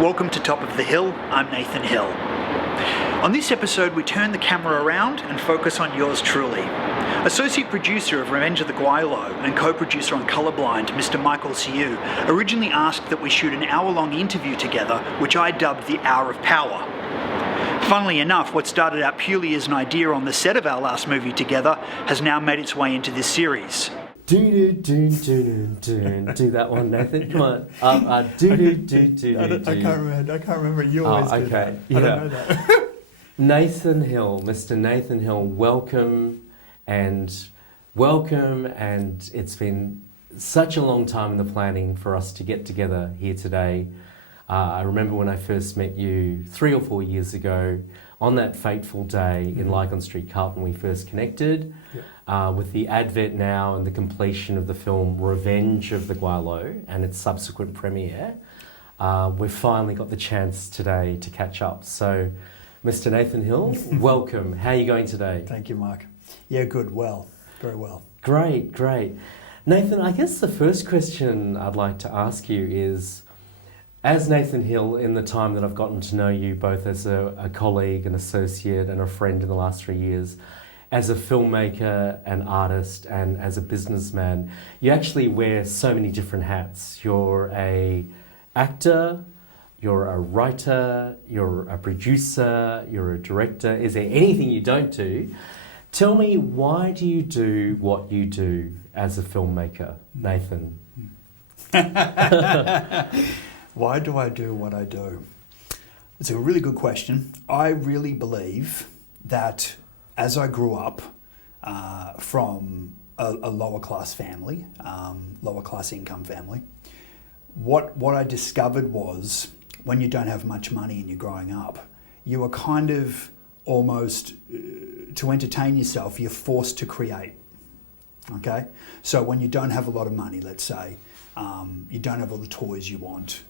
Welcome to Top of the Hill, I'm Nathan Hill. On this episode we turn the camera around and focus on yours truly. Associate producer of Revenge of the Gweilo and co-producer on Colourblind, Mr. Michael Siu, originally asked that we shoot an hour-long interview together, which I dubbed the Hour of Power. Funnily enough, what started out purely as an idea on the set of our last movie together has now made its way into this series. Do that one, Nathan. Come on. I can't remember. You always do that. I don't know that. Nathan Hill, Mr. Nathan Hill, welcome, and it's been such a long time in the planning for us to get together here today. I remember when I first met you 3 or 4 years ago on that fateful day in Lygon Street, Carlton. We first connected. Yeah. With the advent now and the completion of the film Revenge of the Gweilo and its subsequent premiere, we've finally got the chance today to catch up. So, Mr. Nathan Hill, welcome. How are you going today? Thank you, Mark. Yeah, good. Well, very well. Great. Nathan, I guess the first question I'd like to ask you is, as Nathan Hill, in the time that I've gotten to know you both as a colleague, an associate and a friend in the last 3 years, as a filmmaker, an artist, and as a businessman, you actually wear so many different hats. You're an actor, you're a writer, you're a producer, you're a director. Is there anything you don't do? Tell me, why do you do what you do as a filmmaker, Nathan? Why do I do what I do? It's a really good question. I really believe that as I grew up from a lower class family, lower class income family, what I discovered was when you don't have much money and you're growing up, you are kind of almost, to entertain yourself, you're forced to create. Okay? So when you don't have a lot of money, let's say, you don't have all the toys you want,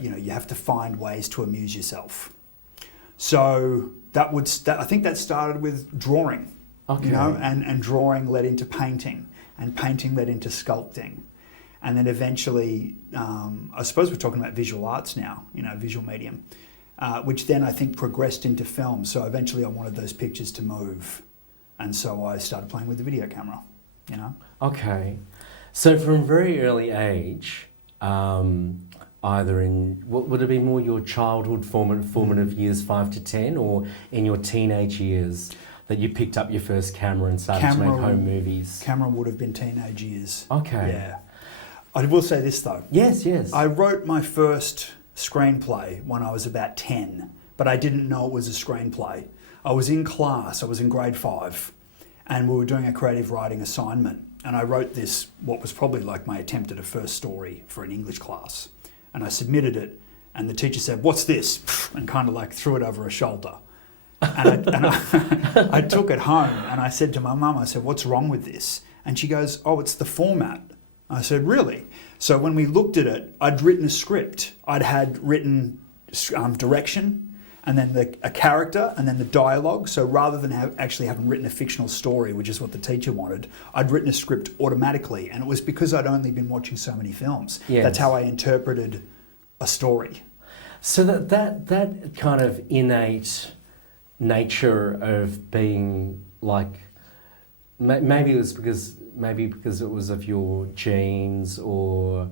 you have to find ways to amuse yourself. So I think that started with drawing, okay. And drawing led into painting, and painting led into sculpting. And then eventually, I suppose we're talking about visual arts now, visual medium, which then I think progressed into film. So eventually I wanted those pictures to move. And so I started playing with the video camera, Okay. So from a very early age, either in, what would it be more your childhood formative years 5 to 10, or in your teenage years that you picked up your first camera and started to make home movies? Camera would have been teenage years. Okay. Yeah. I will say this though. Yes. I wrote my first screenplay when I was about 10, but I didn't know it was a screenplay. I was in class, I was in grade 5, and we were doing a creative writing assignment. And I wrote this, what was probably like my attempt at a first story for an English class. And I submitted it, and the teacher said, "What's this?" and kind of like threw it over her shoulder. And I took it home, and I said to my mum, I said, "What's wrong with this?" And she goes, "Oh, it's the format." I said, "Really?" So when we looked at it, I'd written a script. I'd had written direction, and then a character, and then the dialogue. So rather than actually having written a fictional story, which is what the teacher wanted, I'd written a script automatically. And it was because I'd only been watching so many films. Yes. That's how I interpreted a story. So that kind of innate nature of being like, maybe it was because it was of your genes, or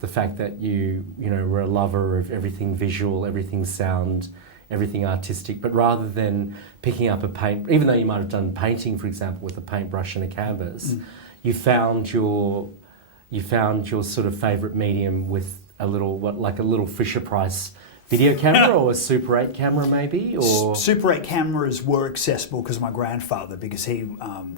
the fact that you were a lover of everything visual, everything sound, everything artistic, but rather than picking up a paint, even though you might have done painting, for example, with a paintbrush and a canvas, you found your sort of favourite medium with a little Fisher-Price video camera, or a Super 8 camera maybe, or Super 8 cameras were accessible because of my grandfather, because he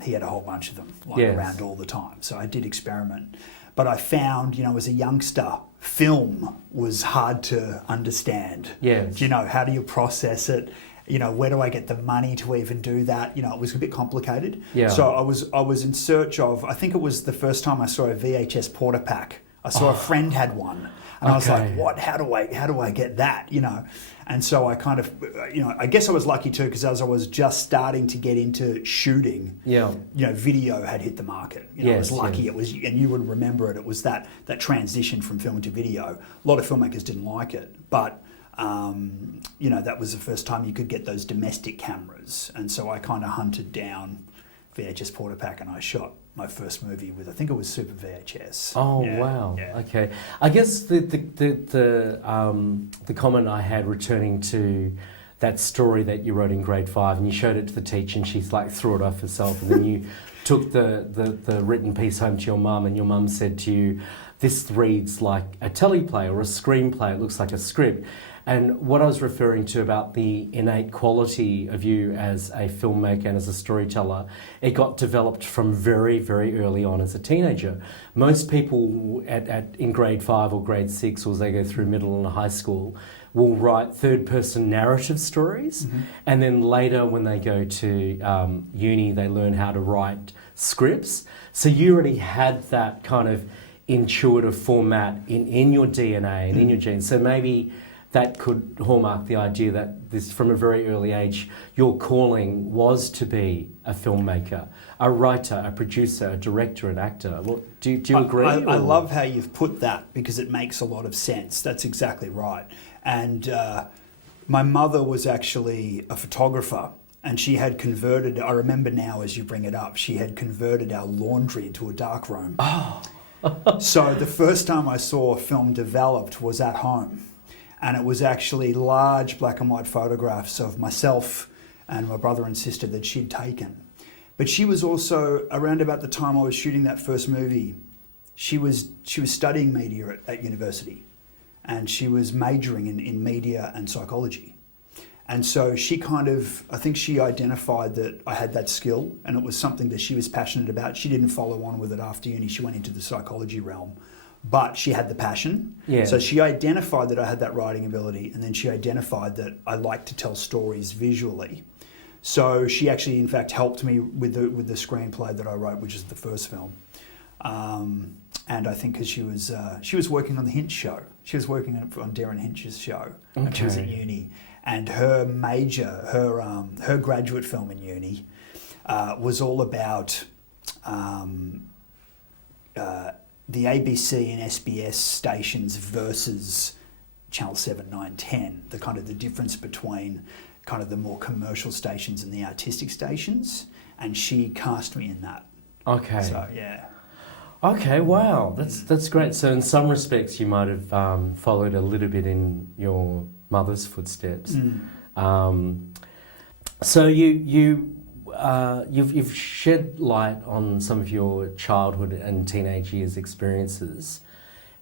had a whole bunch of them lying around all the time. So I did experiment. But I found, as a youngster, film was hard to understand. Yes. How do you process it? Where do I get the money to even do that? It was a bit complicated. Yeah. So I was in search of, I think it was the first time I saw a VHS Porta Pack. I saw a friend had one. And I was Okay. like, what? How do I get that? You know, and so I kind of, you know, I guess I was lucky too, because as I was just starting to get into shooting, Yeah. you know, video had hit the market. You know, I was Yes, lucky. yeah. It was, and you would remember it. It was that transition from film to video. A lot of filmmakers didn't like it, but you know, that was the first time you could get those domestic cameras, and so I kind of hunted down VHS Porta Pack, and I shot my first movie with, I think it was Super VHS. Oh Yeah, wow! yeah. Okay, I guess the comment I had returning to that story that you wrote in grade 5, and you showed it to the teacher, and she's like threw it off herself, and then you took the written piece home to your mum, and your mum said to you, "This reads like a teleplay or a screenplay. It looks like a script." And what I was referring to about the innate quality of you as a filmmaker and as a storyteller, it got developed from very, very early on as a teenager. Most people in grade 5 or grade 6, or as they go through middle and high school, will write third-person narrative stories. Mm-hmm. And then later when they go to uni, they learn how to write scripts. So you already had that kind of intuitive format in your DNA and in your genes. So maybe that could hallmark the idea that this, from a very early age, your calling was to be a filmmaker, a writer, a producer, a director, an actor. Well, do you agree? I love how you've put that, because it makes a lot of sense. That's exactly right. And my mother was actually a photographer, and she had converted, I remember now as you bring it up, she had converted our laundry into a dark room. Oh. So the first time I saw a film developed was at home. And it was actually large black and white photographs of myself and my brother and sister that she'd taken. But she was also, around about the time I was shooting that first movie, she was studying media at university, and she was majoring in media and psychology. And so she kind of, I think she identified that I had that skill, and it was something that she was passionate about. She didn't follow on with it after uni. She went into the psychology realm. But she had the passion. Yeah. So she identified that I had that writing ability, and then she identified that I like to tell stories visually. So she actually, in fact, helped me with the screenplay that I wrote, which is the first film. And I think because she was working on the Hinch show. She was working on Darren Hinch's show when she was at uni. And her major, her graduate film in uni was all about the ABC and SBS stations versus Channel 7, 9, 10, the kind of the difference between kind of the more commercial stations and the artistic stations, and she cast me in that. Okay. So, yeah. Okay, wow, that's great. So in some respects you might have followed a little bit in your mother's footsteps. So you've shed light on some of your childhood and teenage years experiences,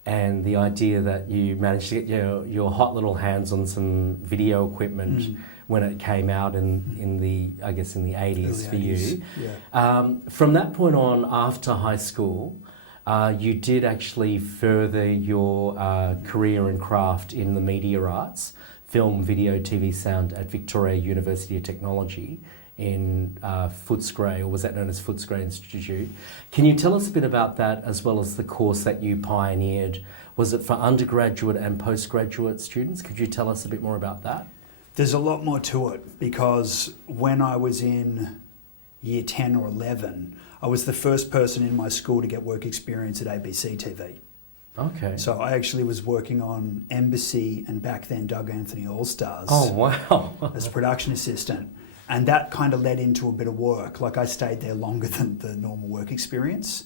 and the idea that you managed to get your hot little hands on some video equipment when it came out in the 80s for you. Yeah. From that point on, after high school, you did actually further your career and craft in the media arts, film, video, TV, sound at Victoria University of Technology in Footscray, or was that known as Footscray Institute? Can you tell us a bit about that, as well as the course that you pioneered? Was it for undergraduate and postgraduate students? Could you tell us a bit more about that? There's a lot more to it, because when I was in year 10 or 11, I was the first person in my school to get work experience at ABC TV. Okay. So I actually was working on Embassy and back then Doug Anthony All Stars Oh, wow. as production assistant. And that kind of led into a bit of work. Like, I stayed there longer than the normal work experience.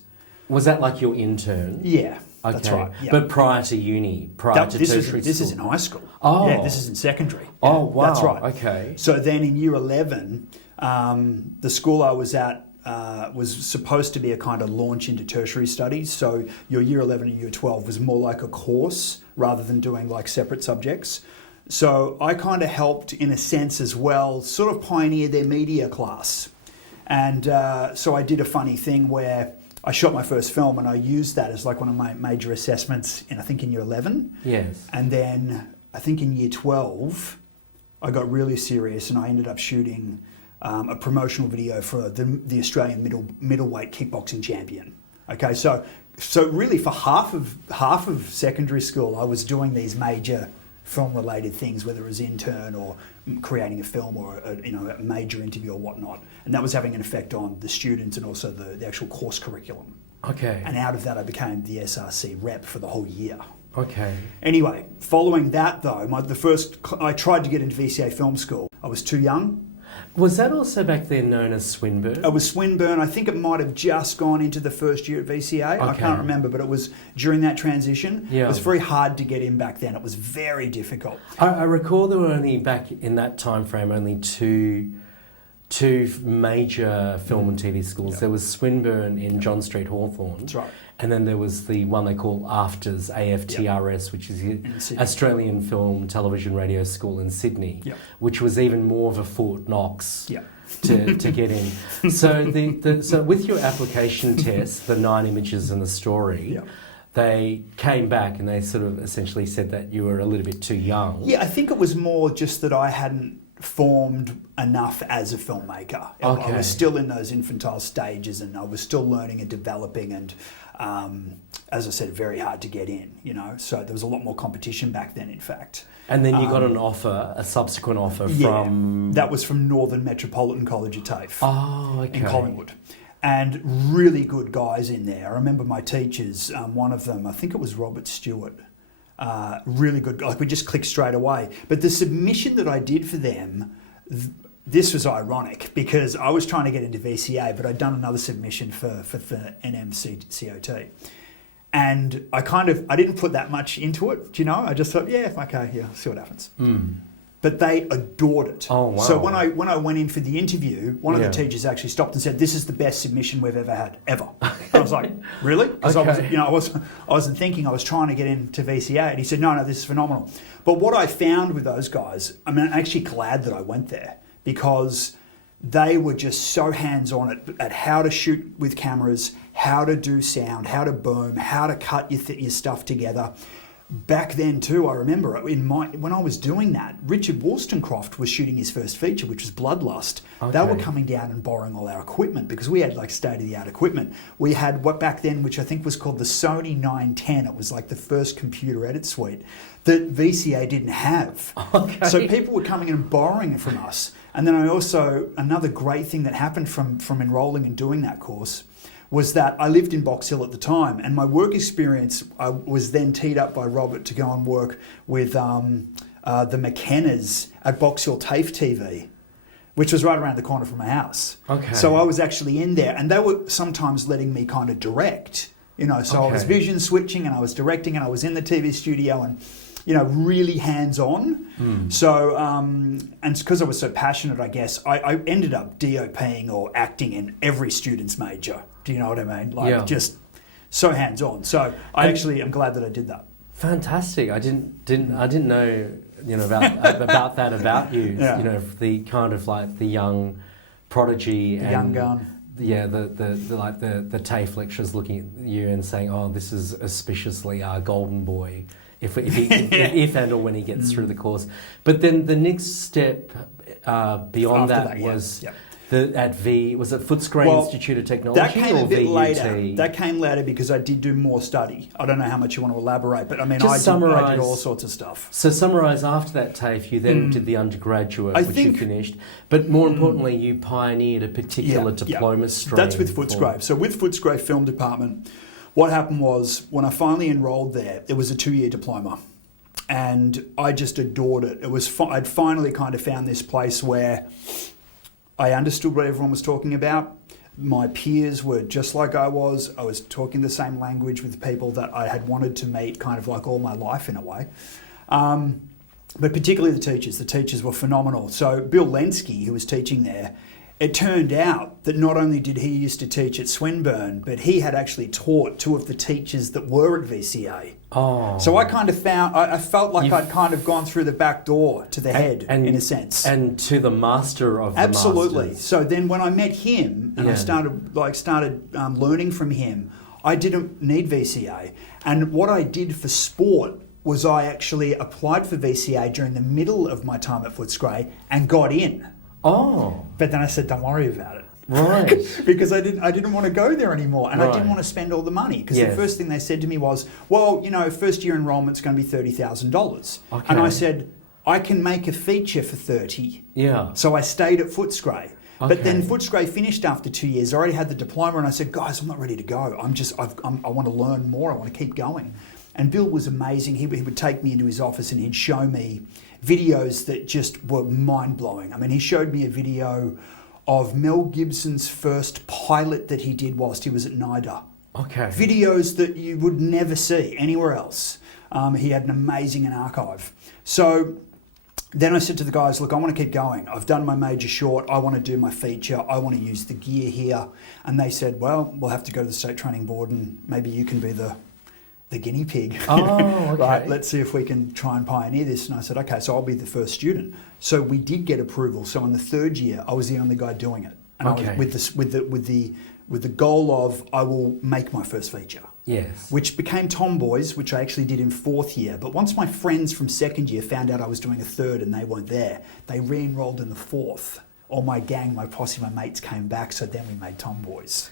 Was that like your intern? Yeah, Okay. that's right. Yeah. But prior to uni, to this tertiary is school? in high school. Oh. Yeah, this is in secondary. Oh, Yeah, wow. That's right. Okay. So then in year 11, the school I was at was supposed to be a kind of launch into tertiary studies. So your year 11 and year 12 was more like a course rather than doing like separate subjects. So I kind of helped, in a sense as well, sort of pioneer their media class. And so I did a funny thing where I shot my first film, and I used that as like one of my major assessments in, I think, in year 11. Yes. And then I think in year 12, I got really serious, and I ended up shooting a promotional video for the Australian middleweight kickboxing champion. Okay, so So really, for half of secondary school, I was doing these major film-related things, whether it was intern or creating a film or a major interview or whatnot, and that was having an effect on the students and also the actual course curriculum. Okay. And out of that, I became the SRC rep for the whole year. Okay. Anyway, following that though, I tried to get into VCA film school. I was too young. Was that also back then known as Swinburne? It was Swinburne. I think it might have just gone into the first year at VCA. I can't remember, but it was during that transition. Yeah. It was very hard to get in back then. It was very difficult. I recall there were only, back in that time frame, only two major film and TV schools. Yep. There was Swinburne in John Street, Hawthorne. That's right. And then there was the one they call AFTRS, AFTRS, which is the Australian Film, Television, Radio School in Sydney, which was even more of a Fort Knox to get in. So so with your application test, the 9 images and the story, they came back and they sort of essentially said that you were a little bit too young. Yeah, I think it was more just that I hadn't formed enough as a filmmaker. Okay. I was still in those infantile stages and I was still learning and developing and as I said, very hard to get in, so there was a lot more competition back then, in fact. And then you got an offer, a subsequent offer from... that was from Northern Metropolitan College at TAFE. Oh, okay. In Collingwood. And really good guys in there. I remember my teachers, one of them, I think it was Robert Stewart, really good, like we just clicked straight away. But the submission that I did for them, this was ironic because I was trying to get into VCA, but I'd done another submission for the NMCOT. And I didn't put that much into it, I just thought, see what happens. But they adored it. Oh, wow. So when I went in for the interview, one of the teachers actually stopped and said, "This is the best submission we've ever had, ever." And I was like, "Really?" Because I wasn't thinking I was trying to get into VCA. And he said, "No, this is phenomenal." But what I found with those guys, I'm actually glad that I went there because they were just so hands-on at how to shoot with cameras, how to do sound, how to boom, how to cut your stuff together. Back then too, I remember when I was doing that, Richard Wollstonecroft was shooting his first feature, which was Bloodlust. Okay. They were coming down and borrowing all our equipment because we had like state-of-the-art equipment. We had what back then, which I think was called the Sony 910. It was like the first computer edit suite that VCA didn't have. Okay. So people were coming in and borrowing it from us. And then another great thing that happened from enrolling and doing that course was that I lived in Box Hill at the time, and my work experience, I was then teed up by Robert to go and work with the McKennas at Box Hill TAFE TV, which was right around the corner from my house. Okay. So I was actually in there, and they were sometimes letting me kind of direct, so I was vision switching and I was directing and I was in the TV studio and, really hands-on. So, and because I was so passionate, I guess, I ended up DOPing or acting in every student's major. Do you know what I mean? Just so hands-on. So I'm glad that I did that. Fantastic. I didn't know, about that about you. Yeah. The kind of like the young prodigy and young gun. Yeah, the TAFE lecturers looking at you and saying, "Oh, this is auspiciously our golden boy." If and or when he gets through the course. But then the next step beyond that was was it Footscray Institute of Technology that came or a bit VUT? later. That came later because I did do more study. I don't know how much you want to elaborate, but I mean, I did all sorts of stuff. So summarise, after that TAFE, you then did the undergraduate, which you finished. But more importantly, you pioneered a particular diploma stream. That's with Footscray. So with Footscray Film Department, what happened was when I finally enrolled there, it was a 2-year diploma. And I just adored it. I'd finally kind of found this place where I understood what everyone was talking about. My peers were just like I was. I was talking the same language with people that I had wanted to meet kind of like all my life in a way. But particularly the teachers. The teachers were phenomenal. So Bill Lenski, who was teaching there, it turned out that not only did he used to teach at Swinburne, but he had actually taught 2 of the teachers that were at VCA. Oh. So I kind of I felt like I'd kind of gone through the back door to the head, in a sense. And to the master of the Absolutely. masters. So then when I met him and I started learning from him, I didn't need VCA. And what I did for sport was I actually applied for VCA during the middle of my time at Footscray and got in. Oh. But then I said, don't worry about it. Right. because I didn't want to go there anymore, and I didn't Right. want to spend all the money, because Yes. the first thing they said to me was, well, first year enrollment's going to be $30,000. Okay. And I said, I can make a feature for 30. Yeah. So I stayed at Footscray. But then Okay. Footscray finished after 2 years. I already had the diploma, and I said, guys, I'm not ready to go. I want to learn more. I want to keep going. And Bill was amazing. He would take me into his office and he'd show me videos that just were mind-blowing. I mean, he showed me a video of Mel Gibson's first pilot that he did whilst he was at NIDA. Okay. Videos that you would never see anywhere else. He had an amazing archive. So then I said to the guys, look, I want to keep going. I've done my major short. I want to do my feature. I want to use the gear here. And they said, well, we'll have to go to the State Training Board, and maybe you can be the guinea pig. Oh, okay. Right, let's see if we can try and pioneer this. And I said, okay, so I'll be the first student. So we did get approval. So in the third year, I was the only guy doing it. And Okay. I was with the goal of, I will make my first feature. Yes. Which became Tomboys, which I actually did in fourth year. But once my friends from second year found out I was doing a third and they weren't there, they re-enrolled in the fourth. All my gang, my posse, my mates came back, so then we made Tomboys.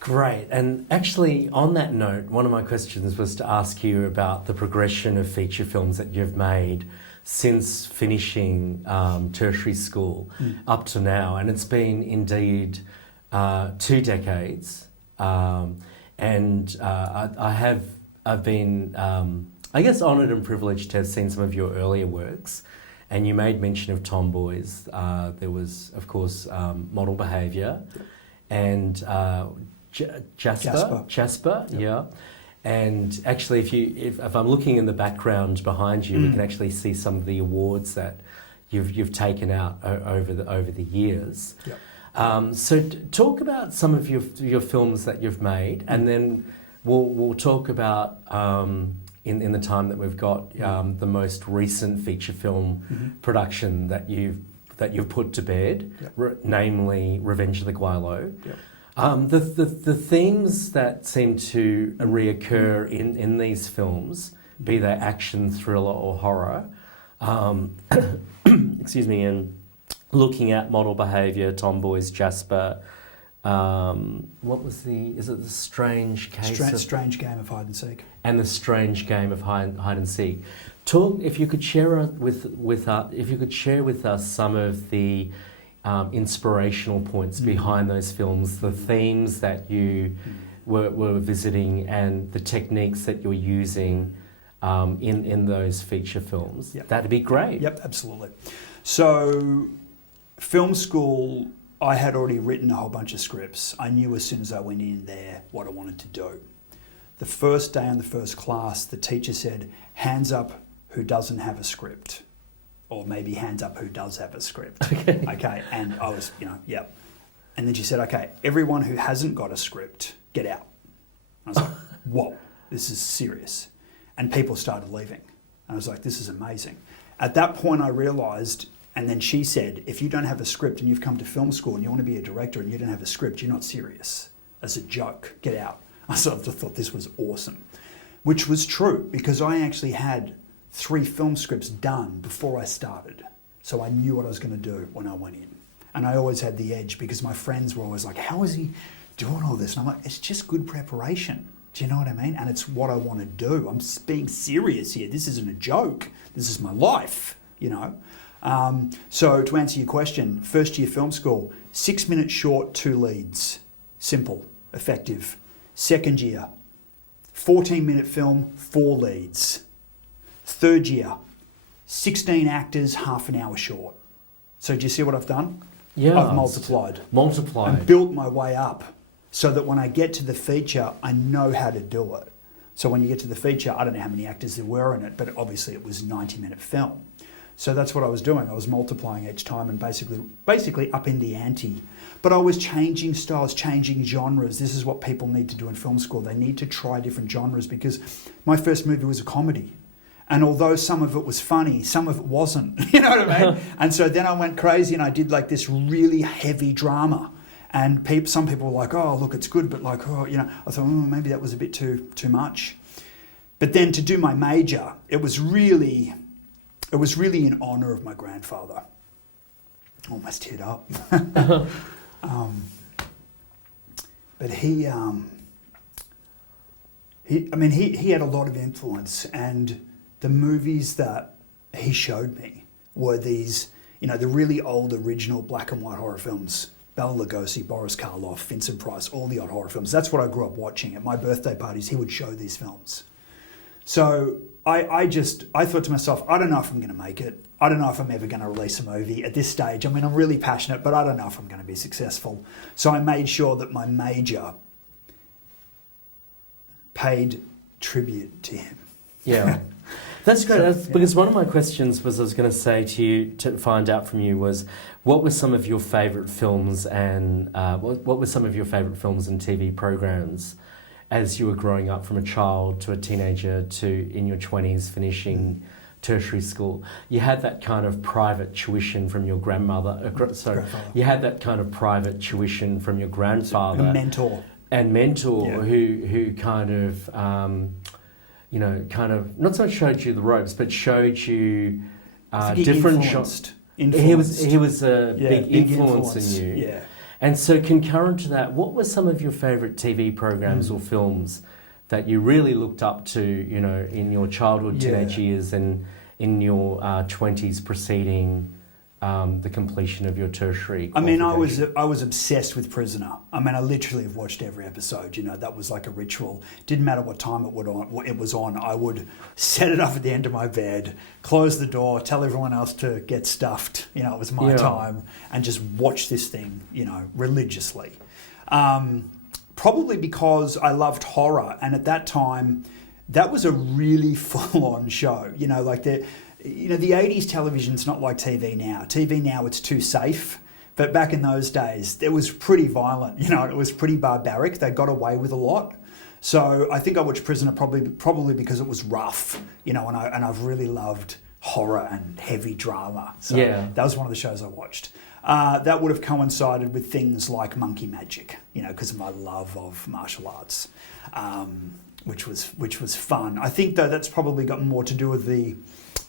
Great. And actually, on that note, one of my questions was to ask you about the progression of feature films that you've made since finishing tertiary school up to now. And it's been indeed 2 decades. I've been, I guess, honoured and privileged to have seen some of your earlier works. And you made mention of Tomboys. There was, of course, Model Behaviour and Jasper. Yep. Yeah. And actually, if I'm looking in the background behind you, we can actually see some of the awards that you've taken out over the years. Yep. So talk about some of your films that you've made, and then we'll talk about in the time that we've got the most recent feature film production that you've put to bed, namely Revenge of the Guaylo. Yep. The themes that seem to reoccur in these films, be they action, thriller, or horror, excuse me, and looking at Model Behaviour, Tomboys, Jasper, what was is it the Strange Case Strange Game of Hide and Seek. and the Strange Game of Hide and Seek. Talk, if you could share with us some of the inspirational points behind those films, the themes that you were visiting, and the techniques that you're using in those feature films. Yep. That'd be great. Yep, absolutely. So, film school, I had already written a whole bunch of scripts. I knew as soon as I went in there what I wanted to do. The first day in the first class, the teacher said, hands up who doesn't have a script. Or maybe hands up who does have a script. Okay, and I was, yep. And then she said, okay, everyone who hasn't got a script, get out. And I was like, whoa, this is serious. And people started leaving. And I was like, this is amazing. At that point, I realised, and then she said, if you don't have a script and you've come to film school and you want to be a director and you don't have a script, you're not serious. As a joke, get out. I sort of thought this was awesome, which was true, because I actually had 3 film scripts done before I started. So I knew what I was going to do when I went in. And I always had the edge, because my friends were always like, how is he doing all this? And I'm like, it's just good preparation. Do you know what I mean? And it's what I want to do. I'm being serious here. This isn't a joke. This is my life, So to answer your question, first year film school, 6-minute short, 2 leads. Simple, effective. Second year, 14-minute film, 4 leads. Third year, 16 actors, half an hour short. So do you see what I've done? Yeah. I've multiplied. And built my way up so that when I get to the feature, I know how to do it. So when you get to the feature, I don't know how many actors there were in it, but obviously it was a 90-minute film. So that's what I was doing. I was multiplying each time and basically up in the ante. But I was changing styles, changing genres. This is what people need to do in film school. They need to try different genres, because my first movie was a comedy. And although some of it was funny, some of it wasn't. You know what I mean? And so then I went crazy and I did like this really heavy drama. And some people were like, oh, look, it's good, but like, I thought, maybe that was a bit too much. But then to do my major, it was really in honour of my grandfather. Almost teared up. but he had a lot of influence, and the movies that he showed me were these, the really old original black and white horror films. Bela Lugosi, Boris Karloff, Vincent Price, all the old horror films. That's what I grew up watching. At my birthday parties, he would show these films. So I thought to myself, I don't know if I'm going to make it. I don't know if I'm ever going to release a movie at this stage. I mean, I'm really passionate, but I don't know if I'm going to be successful. So I made sure that my major paid tribute to him. Yeah. That's great. Because one of my questions was, I was going to say to you, to find out from you, was what were some of your favourite films and what were some of your favourite films and TV programs as you were growing up, from a child to a teenager to in your 20s finishing tertiary school? You had that kind of private tuition from your grandmother. You had that kind of private tuition from your grandfather. A mentor. Yeah. who kind of... kind of not so much showed you the ropes, but showed you different shots. He was a big influence in you. Yeah. And so concurrent to that, what were some of your favourite TV programs or films that you really looked up to, in your childhood, teenage years, and in your 20s preceding the completion of your tertiary? I mean, I was obsessed with Prisoner. I mean, I literally have watched every episode. That was like a ritual. Didn't matter what time it was on. I would set it up at the end of my bed, close the door, tell everyone else to get stuffed. It was my time, and just watch this thing, religiously. Probably because I loved horror, and at that time, that was a really full-on show. The 80s television's not like TV now. TV now, it's too safe. But back in those days, it was pretty violent. It was pretty barbaric. They got away with a lot. So I think I watched Prisoner probably because it was rough, and I've really loved horror and heavy drama. So that was one of the shows I watched. That would have coincided with things like Monkey Magic, because of my love of martial arts, which was fun. I think, though, that's probably got more to do with the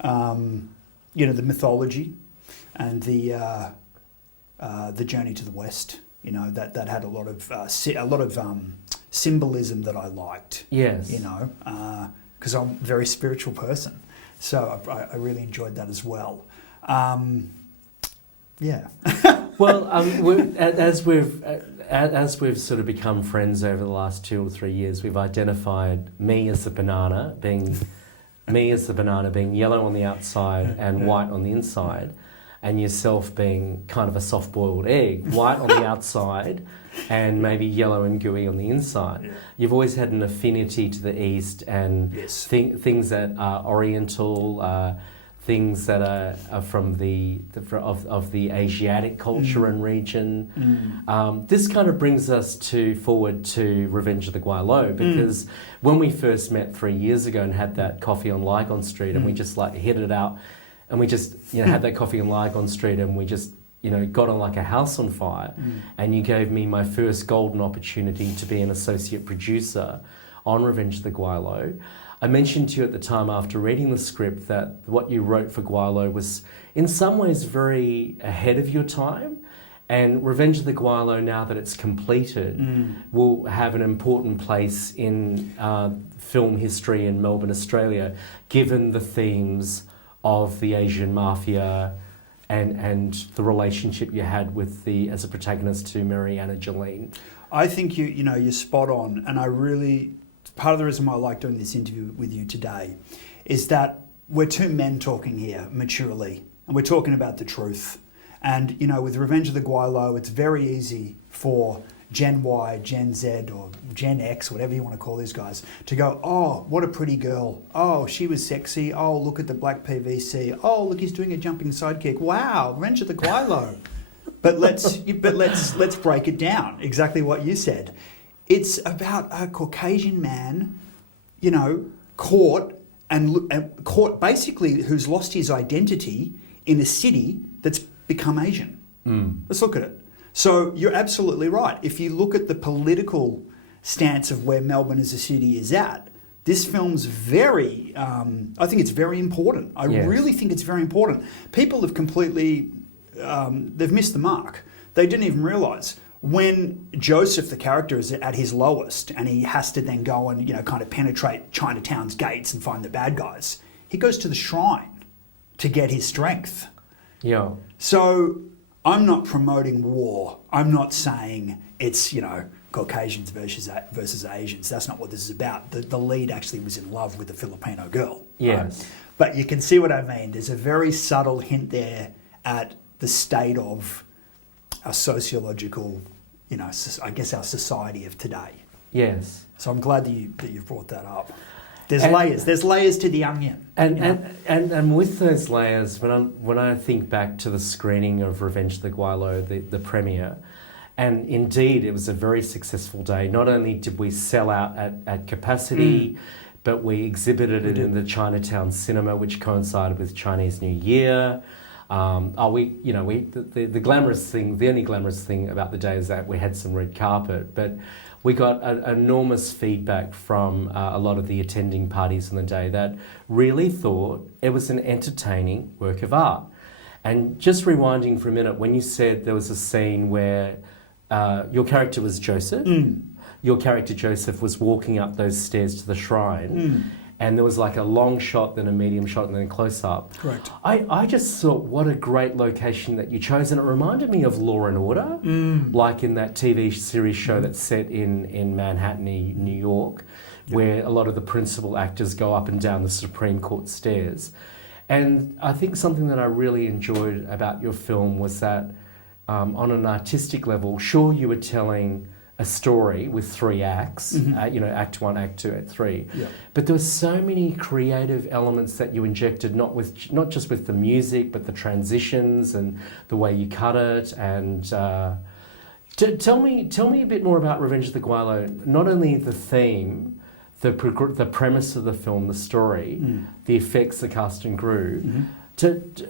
mythology and the journey to the West. That had a lot of symbolism that I liked. Yes. Because I'm a very spiritual person, so I really enjoyed that as well. Well, as we've sort of become friends over the last 2 or 3 years, we've identified me as the banana being yellow on the outside and white on the inside, and yourself being kind of a soft-boiled egg, white on the outside and maybe yellow and gooey on the inside. Yeah. You've always had an affinity to the East and things that are Oriental, things that are from the Asiatic culture and region. This kind of brings us forward to Revenge of the Guaylo, because when we first met 3 years ago and had that coffee on Lygon Street, and we just hit it out, and we just had that coffee on Lygon Street, and we just got on like a house on fire, and you gave me my first golden opportunity to be an associate producer on Revenge of the Guaylo. I mentioned to you at the time, after reading the script, that what you wrote for Guaylo was in some ways very ahead of your time, and Revenge of the Guaylo, now that it's completed, will have an important place in film history in Melbourne, Australia, given the themes of the Asian mafia and the relationship you had with as a protagonist to Mariana Jolene. I think you're spot on, and I really... Part of the reason why I like doing this interview with you today is that we're two men talking here maturely, and we're talking about the truth. And, with Revenge of the Guaylo, it's very easy for Gen Y, Gen Z, or Gen X, whatever you want to call these guys, to go, oh, what a pretty girl. Oh, she was sexy. Oh, look at the black PVC. Oh, look, he's doing a jumping sidekick. Wow, Revenge of the Guaylo. But let's break it down. Exactly what you said. It's about a Caucasian man, caught basically, who's lost his identity in a city that's become Asian. Let's look at it. So you're absolutely right. If you look at the political stance of where Melbourne as a city is at, this film's very, I think it's very important. I really think it's very important. People have completely, they've missed the mark. They didn't even realise. when Joseph, the character, is at his lowest and he has to then go and, kind of penetrate Chinatown's gates and find the bad guys, he goes to the shrine to get his strength. Yeah. So I'm not promoting war. I'm not saying it's, Caucasians versus Asians. That's not what this is about. The lead actually was in love with a Filipino girl. Yes. Right? But you can see what I mean. There's a very subtle hint there at the state of our sociological, I guess our society of today. Yes. So I'm glad that you brought that up. There's layers. There's layers to the onion. And with those layers, when I think back to the screening of Revenge of the Guaylo, the premiere, and indeed it was a very successful day. Not only did we sell out at capacity, but we exhibited it in the Chinatown cinema, which coincided with Chinese New Year. The glamorous thing, the only glamorous thing about the day is that we had some red carpet, but we got enormous feedback from a lot of the attending parties on the day that really thought it was an entertaining work of art. And just rewinding for a minute, when you said there was a scene where your character was Joseph, your character Joseph was walking up those stairs to the shrine, and there was like a long shot, then a medium shot, and then a close-up. Correct. I just thought, what a great location that you chose. And it reminded me of Law and Order, like in that TV series show that's set in Manhattan, New York, where a lot of the principal actors go up and down the Supreme Court stairs. And I think something that I really enjoyed about your film was that on an artistic level, sure, you were telling a story with 3 acts, Act 1, Act 2, Act 3. Yeah. But there were so many creative elements that you injected, not just with the music, but the transitions and the way you cut it. And tell me a bit more about Revenge of the Guaylo. Not only the theme, the premise of the film, the story, the effects, the cast and crew.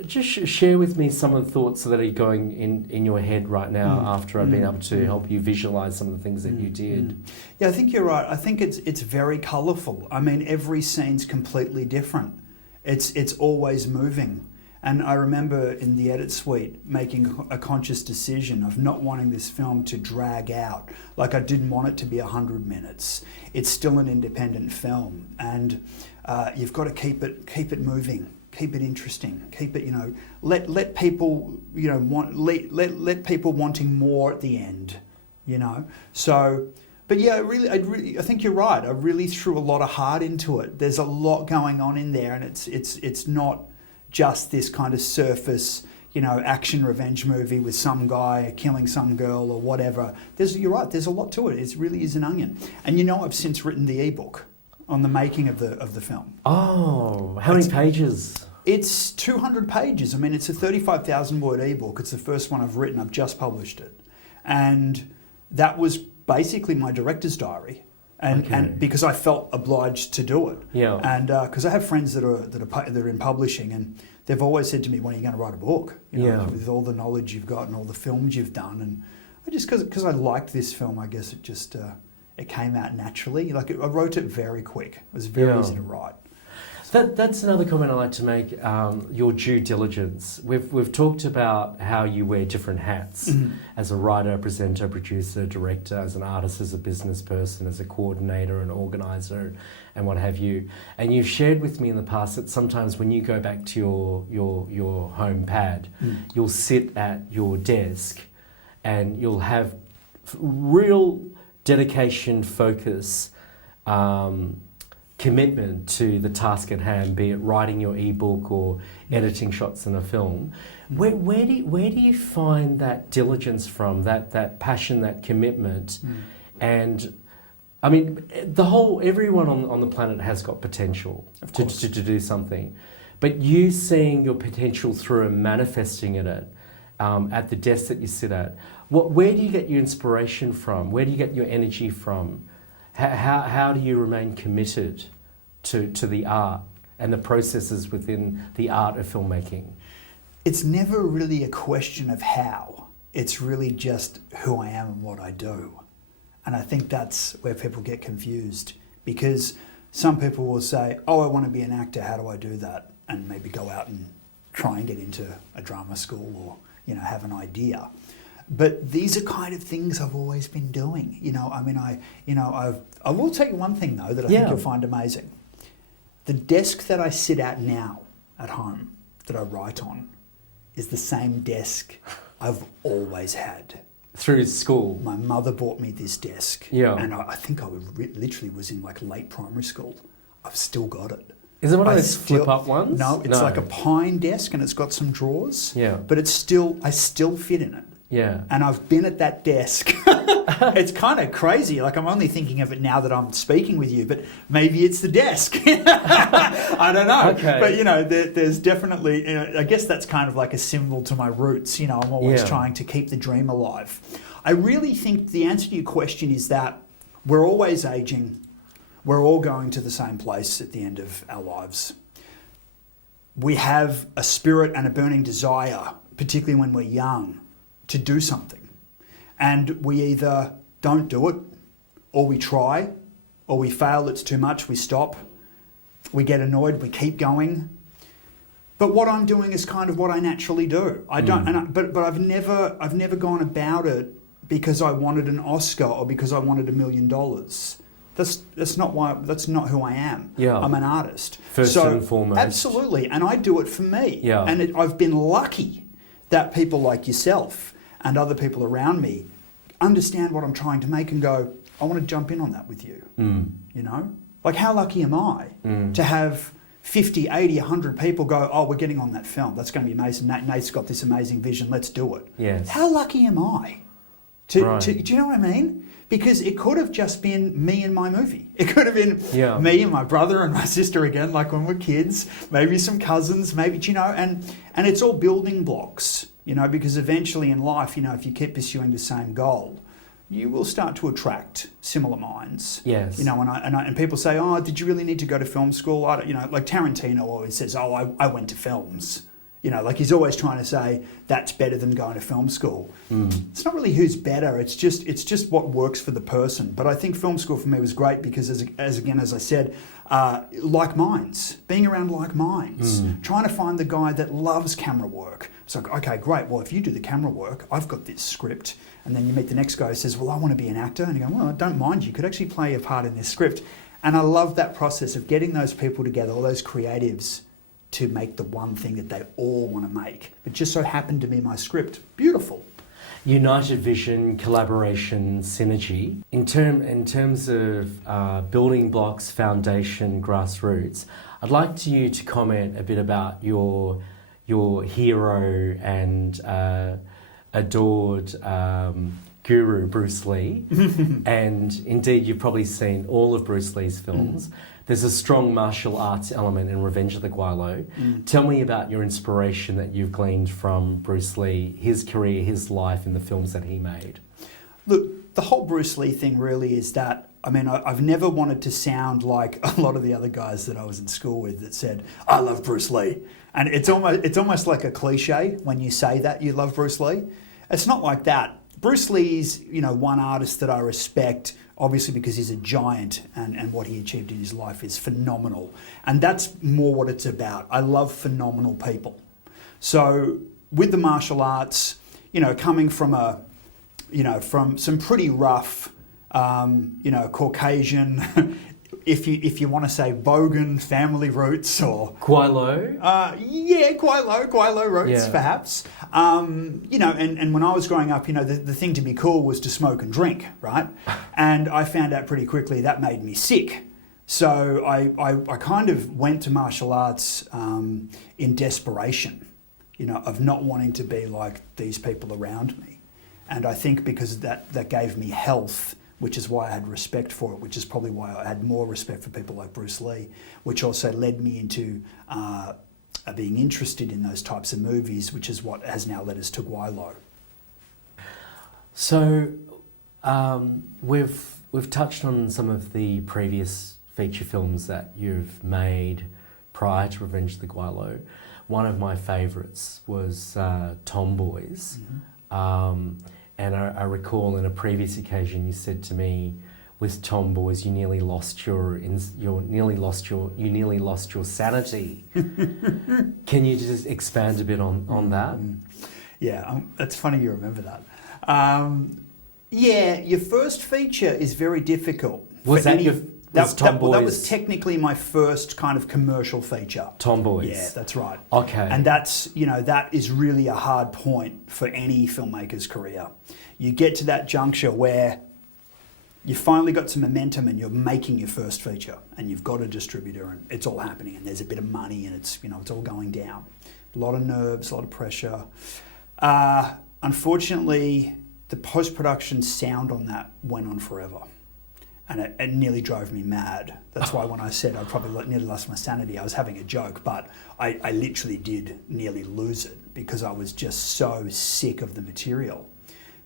Just share with me some of the thoughts that are going in your head right now after I've been able to help you visualise some of the things that you did. Yeah, I think you're right. I think it's very colourful. I mean, every scene's completely different. It's always moving. And I remember in the edit suite making a conscious decision of not wanting this film to drag out. Like, I didn't want it to be 100 minutes. It's still an independent film, and you've got to keep it moving. Keep it interesting. Keep it, let people, let people wanting more at the end, So, but yeah, I think you're right. I really threw a lot of heart into it. There's a lot going on in there, and it's not just this kind of surface, action revenge movie with some guy killing some girl or whatever. You're right. There's a lot to it. It really is an onion. And I've since written the ebook on the making of the film. Oh, how many pages? It's 200 pages. I mean, it's a 35,000 word ebook. It's the first one I've written. I've just published it. And that was basically my director's diary. And because I felt obliged to do it. Yeah. And because I have friends that are in publishing, and they've always said to me, when are you going to write a book? With all the knowledge you've got and all the films you've done. And I just, because I liked this film, I guess it just, it came out naturally. I wrote it very quick. It was very easy to write. That's another comment I like to make, your due diligence. We've talked about how you wear different hats as a writer, presenter, producer, director, as an artist, as a business person, as a coordinator, an organiser, and what have you. And you've shared with me in the past that sometimes when you go back to your home pad, you'll sit at your desk and you'll have real dedication, focus, commitment to the task at hand, be it writing your ebook or editing shots in a film. Where do you find that diligence from, that passion, that commitment? And I mean, everyone on the planet has got potential to do something, but you seeing your potential through and manifesting it at the desk that you sit at. Where do you get your inspiration from? Where do you get your energy from? How do you remain committed to the art and the processes within the art of filmmaking? It's never really a question of how. It's really just who I am and what I do. And I think that's where people get confused, because some people will say, I want to be an actor, how do I do that? And maybe go out and try and get into a drama school or, have an idea. But these are kind of things I've always been doing. I will tell you one thing though that I think you'll find amazing. The desk that I sit at now at home that I write on is the same desk I've always had. Through school? My mother bought me this desk. Yeah. And I think I literally was in like late primary school. I've still got it. Is it one of those flip-up ones? No, it's like a pine desk and it's got some drawers. Yeah. But I still fit in it. Yeah. And I've been at that desk. It's kind of crazy. Like I'm only thinking of it now that I'm speaking with you, but maybe it's the desk. I don't know. Okay. But there's definitely, I guess that's kind of like a symbol to my roots. I'm always trying to keep the dream alive. I really think the answer to your question is that we're always aging. We're all going to the same place at the end of our lives. We have a spirit and a burning desire, particularly when we're young, to do something. And we either don't do it, or we try, or we fail, it's too much, we stop, we get annoyed, we keep going. But what I'm doing is kind of what I naturally do. I don't, but I've never gone about it because I wanted an Oscar or because I wanted $1 million. That's not who I am. Yeah. I'm an artist. First and foremost. Absolutely, and I do it for me. Yeah. And I've been lucky that people like yourself and other people around me understand what I'm trying to make and go, I want to jump in on that with you. Like how lucky am I to have 50, 80, 100 people go, oh, we're getting on that film. That's going to be amazing. Nate's got this amazing vision. Let's do it. Yes. How lucky am I? Do you know what I mean? Because it could have just been me and my movie. It could have been me and my brother and my sister again, like when we're kids, maybe some cousins, maybe, and it's all building blocks, because eventually in life, if you keep pursuing the same goal, you will start to attract similar minds. Yes. And people say, oh, did you really need to go to film school? Like Tarantino always says, oh, I went to films. Like he's always trying to say that's better than going to film school. It's not really who's better. It's just what works for the person. But I think film school for me was great because, as I said, like minds, being around like minds, trying to find the guy that loves camera work. It's like, okay, great. Well, if you do the camera work, I've got this script. And then you meet the next guy who says, well, I want to be an actor. And you go, well, I don't mind. You could actually play a part in this script. And I love that process of getting those people together, all those creatives, to make the one thing that they all want to make. It just so happened to be my script. Beautiful. United vision, collaboration, synergy. In terms of building blocks, foundation, grassroots, I'd like you to comment a bit about your hero and adored guru, Bruce Lee. And indeed, you've probably seen all of Bruce Lee's films. There's a strong martial arts element in Revenge of the Guaylo. Tell me about your inspiration that you've gleaned from Bruce Lee, his career, his life, and the films that he made. Look, the whole Bruce Lee thing really is that, I've never wanted to sound like a lot of the other guys that I was in school with that said, I love Bruce Lee. And it's almost like a cliche when you say that you love Bruce Lee. It's not like that. Bruce Lee's, one artist that I respect, obviously because he's a giant and what he achieved in his life is phenomenal. And that's more what it's about. I love phenomenal people. So with the martial arts, coming from from some pretty rough, Caucasian, if you want to say Bogan family roots or Guaylo? Guaylo roots perhaps. And when I was growing up, the thing to be cool was to smoke and drink, right? And I found out pretty quickly that made me sick. So I kind of went to martial arts in desperation, of not wanting to be like these people around me. And I think because that gave me health, which is why I had respect for it, which is probably why I had more respect for people like Bruce Lee, which also led me into being interested in those types of movies, which is what has now led us to Guaylo. So we've touched on some of the previous feature films that you've made prior to Revenge of the Guaylo. One of my favourites was Tomboys. And I recall in a previous occasion you said to me, with Tomboys, you nearly lost your sanity. Can you just expand a bit on that? Yeah, it's funny you remember that. Yeah, your first feature is very difficult. Was For that any- your... Was Tomboys... that was technically my first kind of commercial feature. Tomboys. Yeah, that's right. Okay. And that's, that is really a hard point for any filmmaker's career. You get to that juncture where you finally got some momentum and you're making your first feature and you've got a distributor and it's all happening and there's a bit of money and it's all going down. A lot of nerves, a lot of pressure. Unfortunately, the post-production sound on that went on forever. And it nearly drove me mad. That's why when I said I probably nearly lost my sanity, I was having a joke, but I literally did nearly lose it because I was just so sick of the material.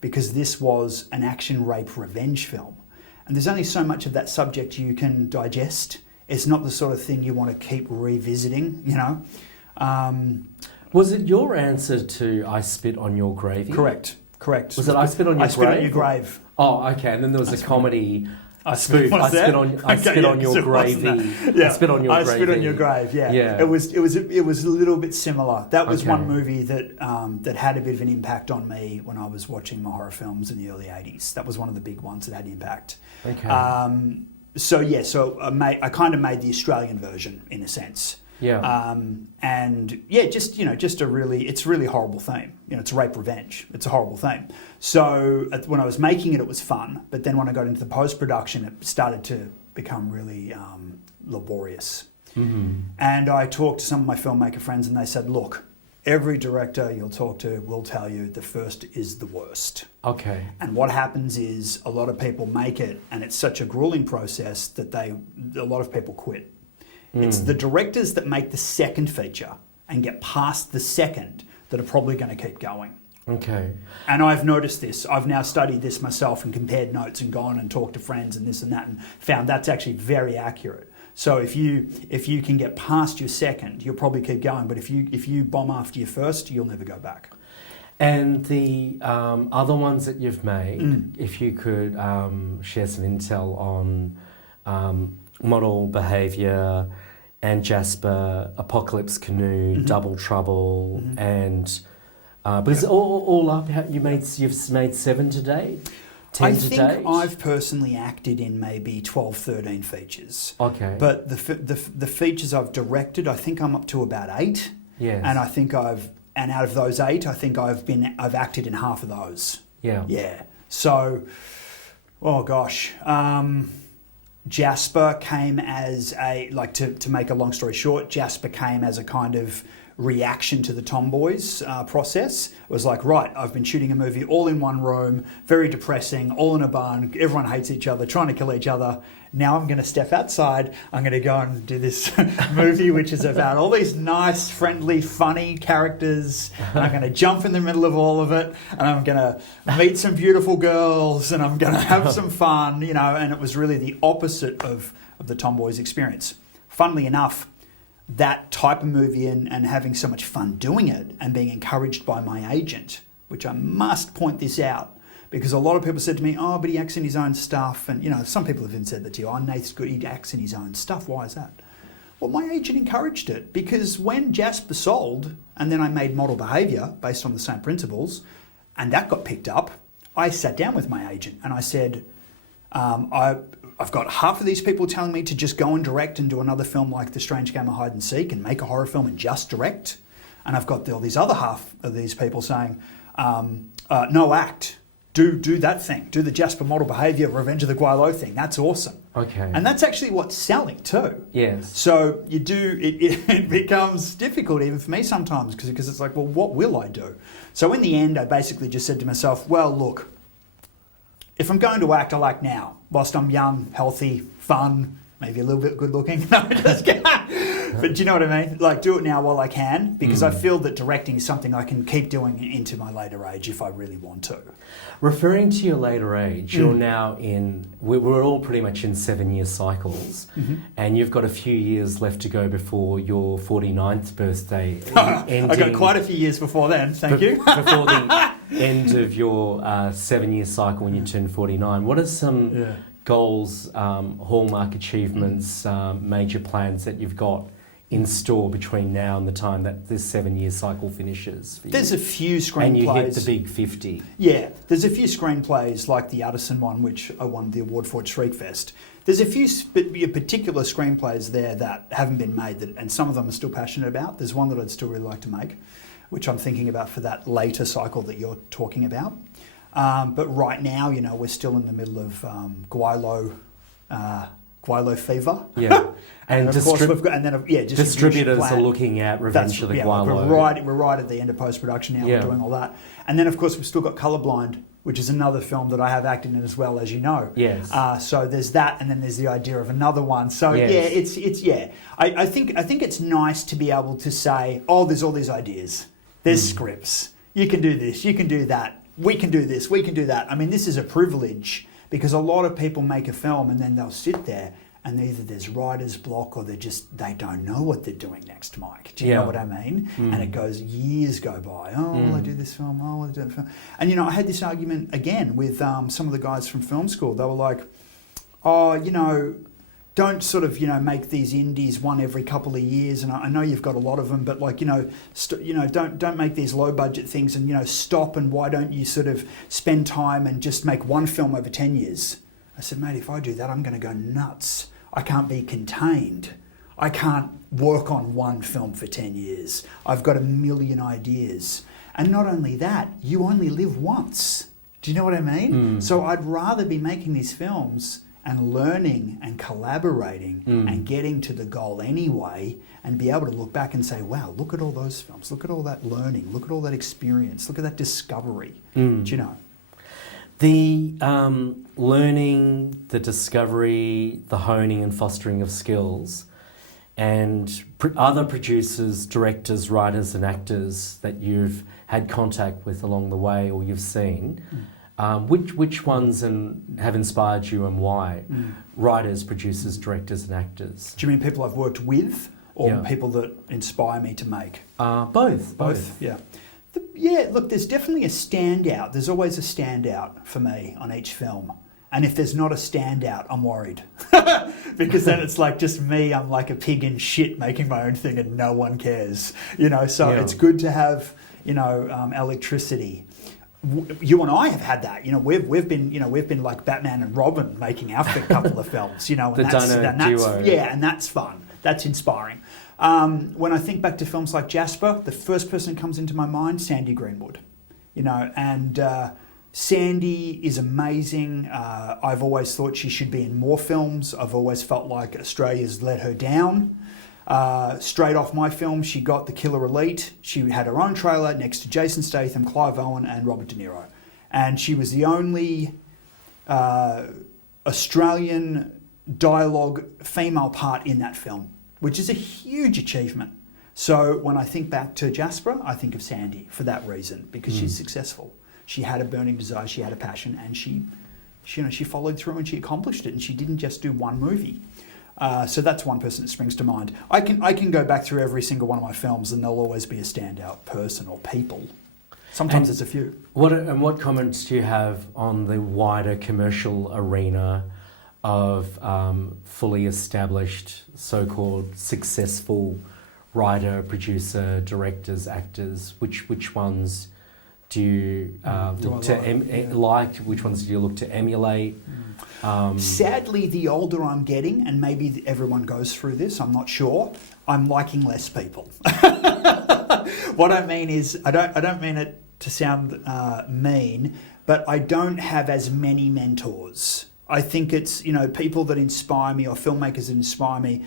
Because this was an action, rape, revenge film. And there's only so much of that subject you can digest. It's not the sort of thing you want to keep revisiting, Was it your answer to I Spit on Your Gravy? Correct. Was it I Spit on Your Grave? I Spit on Your Grave. Oh, okay. And then there was a comedy... I spit on your gravy. Yeah. I spit on your gravy. I spit on your grave. Yeah. It was a little bit similar. That was one movie that that had a bit of an impact on me when I was watching my horror films in the early '80s. That was one of the big ones that had impact. Okay. So I kind of made the Australian version in a sense. Yeah. Just a really, it's a really horrible theme. It's rape revenge. It's a horrible theme. So when I was making it, it was fun. But then when I got into the post-production, it started to become really laborious. Mm-hmm. And I talked to some of my filmmaker friends and they said, look, every director you'll talk to will tell you the first is the worst. Okay. And what happens is a lot of people make it and it's such a grueling process that a lot of people quit. It's the directors that make the second feature and get past the second that are probably going to keep going. Okay. And I've noticed this. I've now studied this myself and compared notes and gone and talked to friends and this and that and found that's actually very accurate. So if you can get past your second, you'll probably keep going. But if you bomb after your first, you'll never go back. And the other ones that you've made, if you could share some intel on Model Behaviour and Jasper, Apocalypse Canoe, Double Trouble, and because all up, you've made 7 to date? 10 I to think date? I've personally acted in maybe 12, 13 features. Okay. But the features I've directed, I think I'm up to about 8. Yes. And I think out of those 8, I think I've acted in half of those. Yeah. Yeah. So, oh gosh. Jasper came as to make a long story short, Jasper came as a kind of reaction to the Tomboys process. It was like, right, I've been shooting a movie all in one room, very depressing, all in a barn, everyone hates each other, trying to kill each other. Now I'm going to step outside, I'm going to go and do this movie which is about all these nice, friendly, funny characters, and I'm going to jump in the middle of all of it, and I'm going to meet some beautiful girls, and I'm going to have some fun, and it was really the opposite of the Tomboys experience. Funnily enough, that type of movie and having so much fun doing it and being encouraged by my agent, which I must point this out, because a lot of people said to me, oh, but he acts in his own stuff. And, some people have even said that to you, oh, Nath's good, he acts in his own stuff. Why is that? Well, my agent encouraged it because when Jasper sold and then I made Model Behaviour based on the same principles and that got picked up, I sat down with my agent and I said, I've got half of these people telling me to just go and direct and do another film like The Strange Game of Hide and Seek and make a horror film and just direct. And I've got all these other half of these people saying, no, act. Do that thing. Do the Jasper Model Behaviour, Revenge of the Guaylo thing. That's awesome. Okay. And that's actually what's selling too. Yes. So it becomes difficult even for me sometimes because it's like, well, what will I do? So in the end, I basically just said to myself, well, look, if I'm going to act, I'll act now. Whilst I'm young, healthy, fun, maybe a little bit good looking. No, just kidding. But do you know what I mean? Like, do it now while I can, because I feel that directing is something I can keep doing into my later age if I really want to. Referring to your later age, you're now we're all pretty much in 7-year cycles, and you've got a few years left to go before your 49th birthday. I got quite a few years before then, thank you. Before the end of your 7-year cycle when you turn 49. What are some goals, hallmark achievements, major plans that you've got in store between now and the time that this 7-year cycle finishes for you? There's a few screenplays. And you hit the big 50. Yeah, there's a few screenplays like the Addison one, which I won the award for at Shriekfest. There's a few particular screenplays there that haven't been made, and some of them I'm still passionate about. There's one that I'd still really like to make, which I'm thinking about for that later cycle that you're talking about. But right now, we're still in the middle of Gweilo fever. Yeah. And of course we've got, distributors are looking at Revenge of the Gweilo. We're right at the end of post-production now. Yeah. We're doing all that. And then, of course, we've still got Colourblind, which is another film that I have acted in as well, as you know. Yes. So there's that, and then there's the idea of another one. So yes. I think it's nice to be able to say, oh, there's all these ideas. There's scripts. You can do this. You can do that. We can do this. We can do that. I mean, this is a privilege because a lot of people make a film and then they'll sit there and either there's writer's block or they don't know what they're doing next, Mike. Do you know what I mean? And it goes, years go by. Oh, will I do this film? Oh, will I do that film? And, I had this argument again with some of the guys from film school. They were like, oh, don't sort of, make these indies one every couple of years. And I know you've got a lot of them, but like, don't make these low budget things and, stop. And why don't you sort of spend time and just make one film over 10 years? I said, mate, if I do that, I'm going to go nuts. I can't be contained. I can't work on one film for 10 years. I've got a million ideas. And not only that, you only live once. Do you know what I mean? So I'd rather be making these films and learning and collaborating and getting to the goal anyway and be able to look back and say, wow, look at all those films. Look at all that learning. Look at all that experience. Look at that discovery. Do you know? The learning, the discovery, the honing and fostering of skills, and other producers, directors, writers and actors that you've had contact with along the way or you've seen, which ones have inspired you and why? Writers, producers, directors and actors. Do you mean people I've worked with or people that inspire me to make? Both. Yeah. Look, there's definitely a standout. There's always a standout for me on each film. And if there's not a standout, I'm worried. Because then it's like just me, I'm like a pig in shit making my own thing and no one cares. So it's good to have, electricity. You and I have had that. We've been like Batman and Robin making our couple of films, and the duo. Yeah, and that's fun. That's inspiring. When I think back to films like Jasper, the first person that comes into my mind, Sandy Greenwood. And Sandy is amazing. I've always thought she should be in more films. I've always felt like Australia's let her down. Straight off my film, she got The Killer Elite. She had her own trailer next to Jason Statham, Clive Owen and Robert De Niro. And she was the only Australian dialogue female part in that film, which is a huge achievement. So when I think back to Jasper, I think of Sandy for that reason, because she's successful. She had a burning desire, she had a passion, and she followed through and she accomplished it, and she didn't just do one movie. So that's one person that springs to mind. I can go back through every single one of my films and there'll always be a standout person or people. Sometimes it's a few. What comments do you have on the wider commercial arena of fully established, so-called successful writer, producer, directors, actors? Which ones do you look to like? Which ones do you look to emulate? Sadly, the older I'm getting, and maybe everyone goes through this, I'm not sure, I'm liking less people. What I mean is, I don't mean it to sound mean, but I don't have as many mentors. I think it's, people that inspire me or filmmakers that inspire me,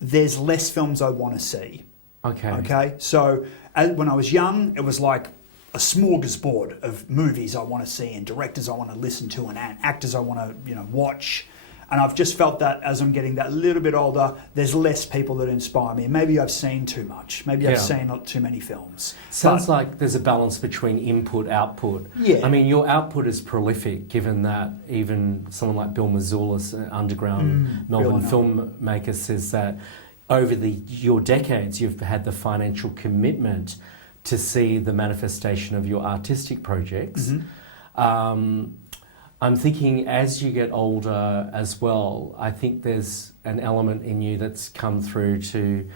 there's less films I want to see. Okay? So when I was young, it was like a smorgasbord of movies I want to see and directors I want to listen to and actors I want to, watch. And I've just felt that as I'm getting that little bit older, there's less people that inspire me. Maybe I've seen too much. Maybe I've seen not too many films. Sounds like there's a balance between input, output. Yeah. I mean, your output is prolific, given that even someone like Bill Mazulis, an underground Melbourne filmmaker, says that over your decades, you've had the financial commitment to see the manifestation of your artistic projects. I'm thinking as you get older as well, I think there's an element in you that's come through to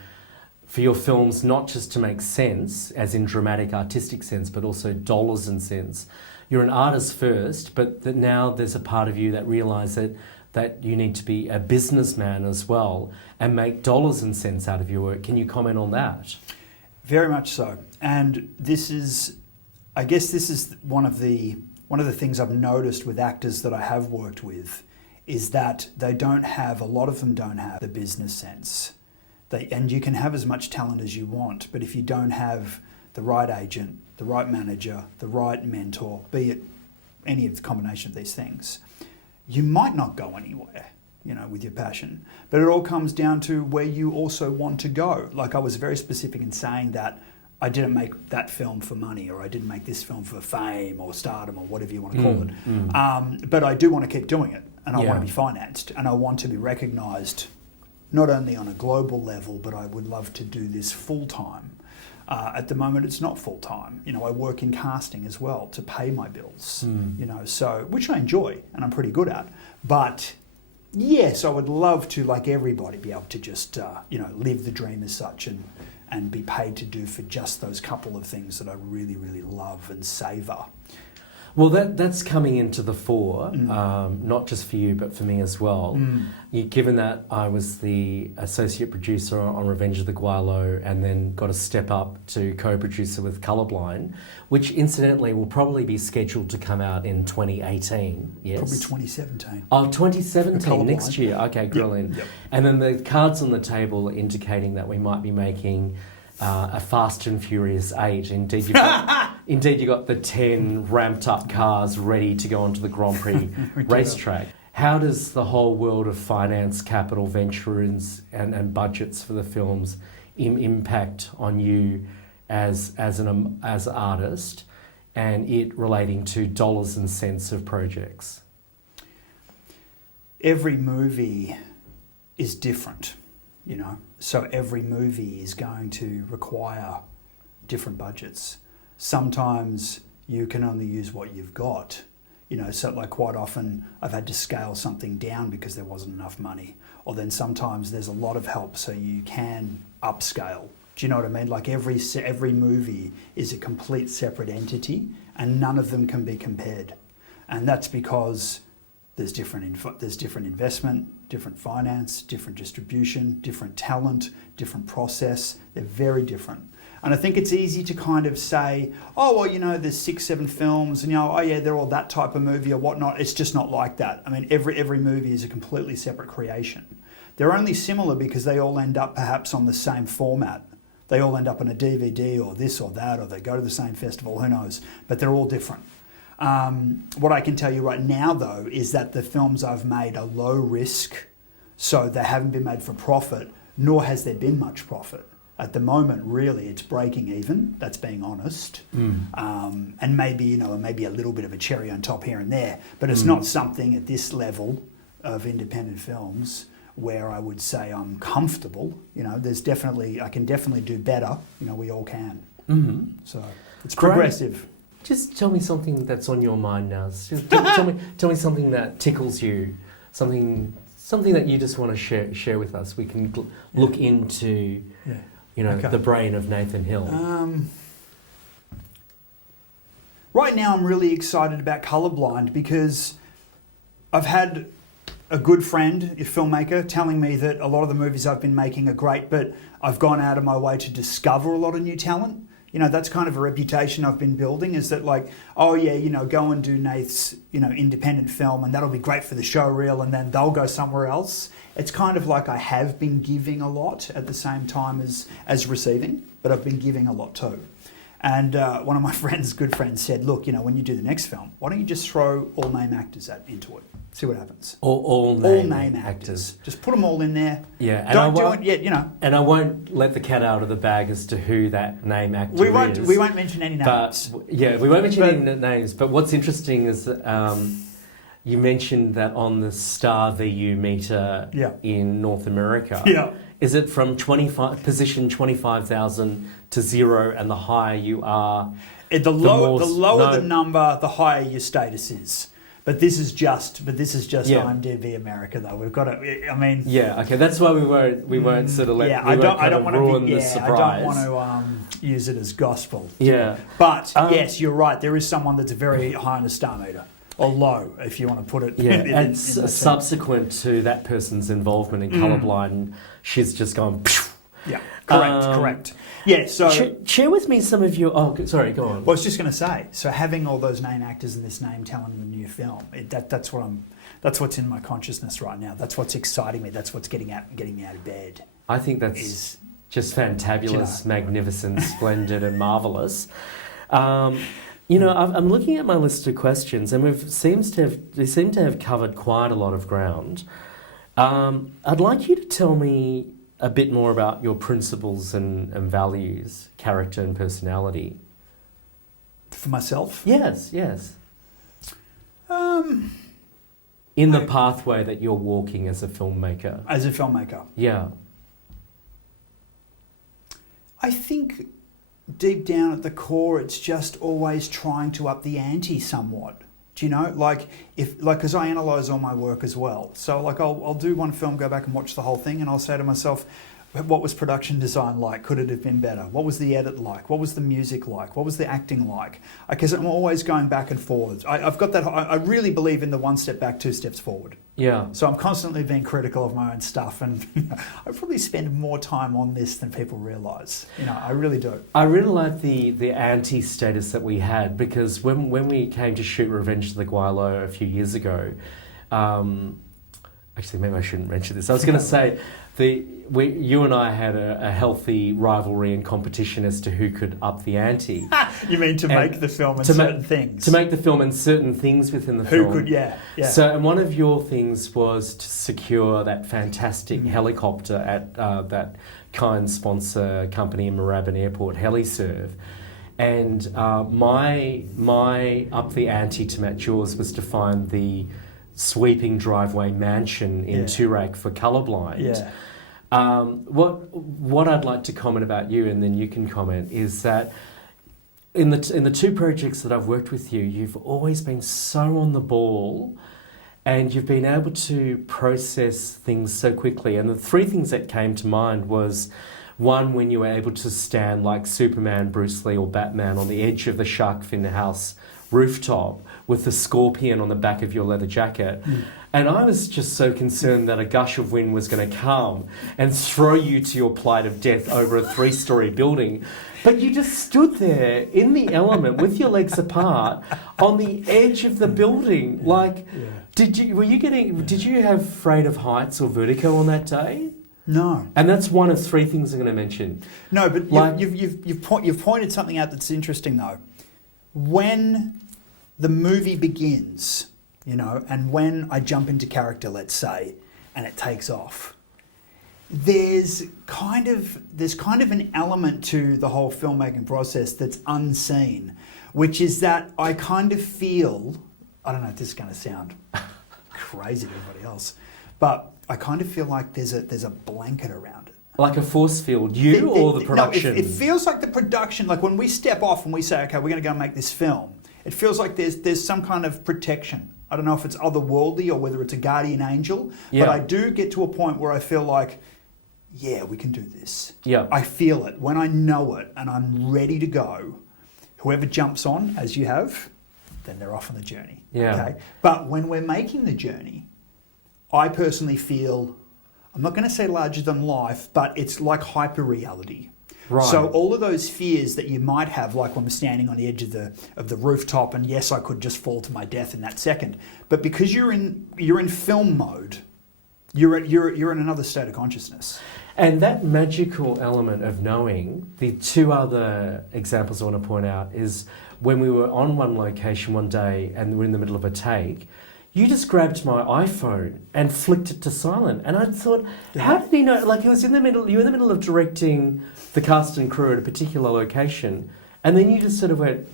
for your films not just to make sense, as in dramatic, artistic sense, but also dollars and cents. You're an artist first, but that now there's a part of you that realises that you need to be a businessman as well and make dollars and cents out of your work. Can you comment on that? Very much so. And this is, I guess this is one of the things I've noticed with actors that I have worked with, is that a lot of them don't have the business sense. And you can have as much talent as you want, but if you don't have the right agent, the right manager, the right mentor, be it any of the combination of these things, you might not go anywhere, with your passion. But it all comes down to where you also want to go. Like, I was very specific in saying that I didn't make that film for money, or I didn't make this film for fame or stardom or whatever you want to call it. But I do want to keep doing it, and I want to be financed, and I want to be recognised not only on a global level, but I would love to do this full time. At the moment, it's not full time. I work in casting as well to pay my bills. So which I enjoy and I'm pretty good at. But yes, I would love to, like everybody, be able to just live the dream as such and be paid to do for just those couple of things that I really, really love and savour. Well, that's coming into the fore, not just for you, but for me as well. Given that I was the associate producer on Revenge of the Guaylo and then got a step up to co-producer with Colorblind, which incidentally will probably be scheduled to come out in 2018. Yes? Probably 2017. Oh, 2017, next year. Okay, brilliant. Yep. And then the cards on the table indicating that we might be making a Fast and Furious 8. Indeed, you got the 10 ramped up cars ready to go onto the Grand Prix racetrack. How does the whole world of finance, capital, ventures and budgets for the films impact on you as an artist, and it relating to dollars and cents of projects? Every movie is different, so every movie is going to require different budgets. Sometimes you can only use what you've got, so like quite often I've had to scale something down because there wasn't enough money, or then sometimes there's a lot of help so you can upscale. Do you know what I mean? Like every movie is a complete separate entity and none of them can be compared. And that's because there's different investment, different finance, different distribution, different talent, different process. They're very different. And I think it's easy to kind of say, oh, well, there's 6, 7 films and, oh yeah, they're all that type of movie or whatnot. It's just not like that. I mean, every movie is a completely separate creation. They're only similar because they all end up perhaps on the same format. They all end up on a DVD or this or that, or they go to the same festival, who knows, but they're all different. What I can tell you right now, though, is that the films I've made are low risk, so they haven't been made for profit, nor has there been much profit. At the moment, really, it's breaking even, that's being honest, and maybe a little bit of a cherry on top here and there, but it's not something at this level of independent films where I would say I'm comfortable. I can definitely do better. We all can. So it's progressive. Just tell me something that's on your mind now. Just tell me something that tickles you, something that you just want to share with us. We can look into, the brain of Nathan Hill. Right now, I'm really excited about Colorblind because I've had a good friend, a filmmaker, telling me that a lot of the movies I've been making are great, but I've gone out of my way to discover a lot of new talent. That's kind of a reputation I've been building, is that like, oh yeah, go and do Nath's, independent film and that'll be great for the show reel, and then they'll go somewhere else. It's kind of like I have been giving a lot at the same time as receiving, but I've been giving a lot too. And one of my good friends said, look, when you do the next film, why don't you just throw all name actors into it? See what happens. All name actors. Just put them all in there. Yeah. Don't do it yet, And I won't let the cat out of the bag as to who that name actor is. We won't mention any names. We won't mention any names. But what's interesting is that you mentioned that on the Star VU meter in North America. Yeah. Is it from position 25,000 to 0, and the higher you are, the lower the number, the higher your status is. But this is just Yeah. IMDb America, though. We've got to. I mean, Yeah, okay, that's why we weren't sort of I don't want to ruin the surprise. I don't want to use it as gospel. Yeah, But yes, you're right. There is someone that's very high on the star meter, or low, if you want to put it. yeah, in and the subsequent to that person's involvement in Colourblind, she's just gone. Phew. Yeah, correct. Yeah, so... Share with me some of your... Oh, sorry, go on. Well, I was just going to say, so having all those name actors in this name talent in the new film, that's what's in my consciousness right now. That's what's exciting me. That's what's getting me out of bed. I think that's just fantabulous, magnificent, splendid and marvellous. I'm looking at my list of questions and we seem to have covered quite a lot of ground. I'd like you to tell me a bit more about your principles and values, character and personality. For myself? Yes. In the pathway that you're walking as a filmmaker. As a filmmaker? Yeah. I think deep down at the core, it's just always trying to up the ante somewhat. Do you know, because I analyse all my work as well. So like I'll do one film, go back and watch the whole thing, and I'll say to myself, what was production design like? Could it have been better? What was the edit like? What was the music like? What was the acting like? Because I'm always going back and forwards. I've got that. I really believe in the one step back, two steps forward. Yeah. So I'm constantly being critical of my own stuff, and I probably spend more time on this than people realise. I really do. I really like the anti status that we had, because when we came to shoot Revenge of the Guaylo a few years ago, actually maybe I shouldn't mention this. I was going to say you and I had a healthy rivalry and competition as to who could up the ante. You mean to make the film and certain things? To make the film and certain things within the film. Who could, yeah. So, and one of your things was to secure that fantastic helicopter at that kind sponsor company in Moorabbin Airport, HeliServe. And my up the ante to match yours was to find the sweeping driveway mansion in Toorak for Colourblind. Yeah. What I'd like to comment about you, and then you can comment, is that in the two projects that I've worked with you, you've always been so on the ball, and you've been able to process things so quickly. And the three things that came to mind was, one, when you were able to stand like Superman, Bruce Lee or Batman on the edge of the shark fin house rooftop with the scorpion on the back of your leather jacket. And I was just so concerned that a gush of wind was going to come and throw you to your plight of death over a 3-story building. But you just stood there in the element with your legs apart on the edge of the building. Did you have afraid of heights or vertigo on that day? No. And that's one of three things I'm going to mention. No, but you've pointed something out that's interesting though. When the movie begins, and when I jump into character, let's say, and it takes off, there's kind of an element to the whole filmmaking process that's unseen, which is that I kind of feel, I don't know if this is going to sound crazy to everybody else, but I kind of feel like there's a blanket around it. Like a force field, or the production? No, it feels like the production, like when we step off and we say, okay, we're going to go and make this film, it feels like there's some kind of protection. I don't know if it's otherworldly or whether it's a guardian angel, but I do get to a point where I feel like, yeah, we can do this. Yeah. I feel it. When I know it and I'm ready to go, whoever jumps on, as you have, then they're off on the journey. Yeah. Okay? But when we're making the journey, I personally feel, I'm not going to say larger than life, but it's like hyper-reality. Right. So all of those fears that you might have, like when we're standing on the edge of the rooftop, and yes, I could just fall to my death in that second. But because you're in film mode, you're in another state of consciousness. And that magical element of knowing, the two other examples I want to point out is when we were on one location one day and we're in the middle of a take, you just grabbed my iPhone and flicked it to silent. And I thought, how did he know? Like, you were in the middle of directing the cast and crew at a particular location, and then you just sort of went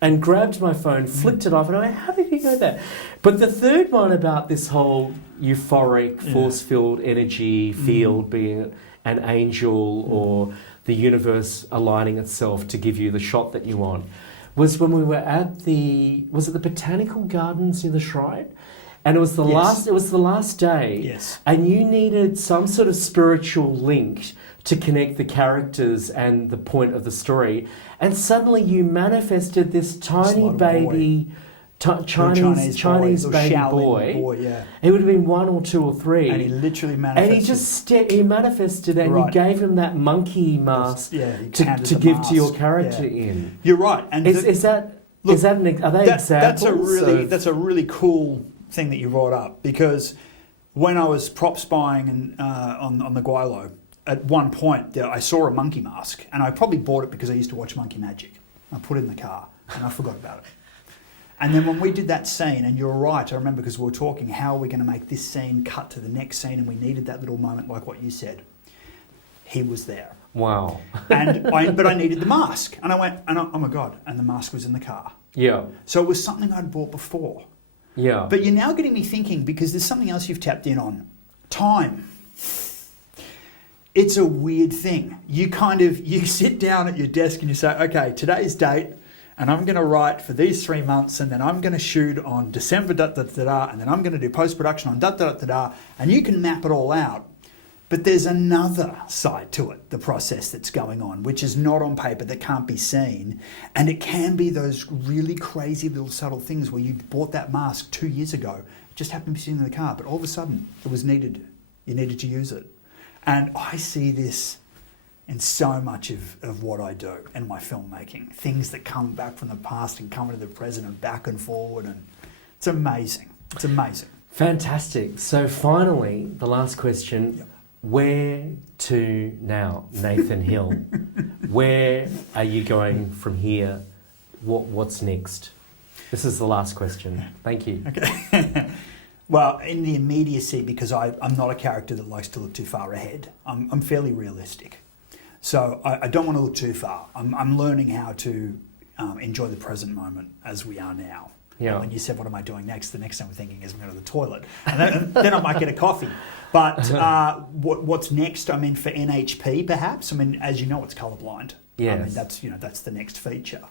and grabbed my phone, flicked it off, and I went, how did he know that? But the third one about this whole euphoric, force-filled energy field being an angel or the universe aligning itself to give you the shot that you want was when we were at was it the Botanical Gardens near the Shrine? And it was the Yes. last day. Yes. And you needed some sort of spiritual link to connect the characters and the point of the story. And suddenly you manifested this tiny little baby, Chinese little baby Shaolin boy. Yeah. He would have been 1 or 2 or 3. And he literally And manifested. he just he manifested, and Right. you gave him that monkey mask Yeah, he to handed the give to your mask. character Yeah. in. You're right. And Is that are they examples? that's a really cool thing that you brought up, because when I was prop spying and on the Guaylo, at one point I saw a monkey mask, and I probably bought it because I used to watch Monkey Magic. I put it in the car and I forgot about it. And then when we did that scene, and you're right, I remember because we were talking, how are we going to make this scene cut to the next scene, and we needed that little moment like what you said. He was there. Wow. But I needed the mask. And I went, oh my God, and the mask was in the car. Yeah. So it was something I'd bought before. Yeah. But you're now getting me thinking, because there's something else you've tapped in on. Time. It's a weird thing. You sit down at your desk and you say, okay, today's date, and I'm going to write for these 3 months, and then I'm going to shoot on December, and then I'm going to do post-production on and you can map it all out. But there's another side to it, the process that's going on, which is not on paper, that can't be seen. And it can be those really crazy little subtle things where you bought that mask 2 years ago, it just happened to be sitting in the car, but all of a sudden it was needed. You needed to use it. And I see this in so much of what I do in my filmmaking. Things that come back from the past and come into the present and back and forward. And it's amazing. It's amazing. Fantastic. So finally, the last question. Yep. Where to now, Nathan Hill? Where are you going from here? What's next? This is the last question. Thank you. Okay. Well, in the immediacy, because I'm not a character that likes to look too far ahead. I'm fairly realistic. So I don't want to look too far. I'm learning how to enjoy the present moment as we are now. Yeah. And when you said, what am I doing next? The next thing I'm thinking is I'm going to the toilet. And then I might get a coffee. But what's next? I mean, for NHP, perhaps. I mean, as you know, it's colourblind. Yes. I mean, that's the next feature.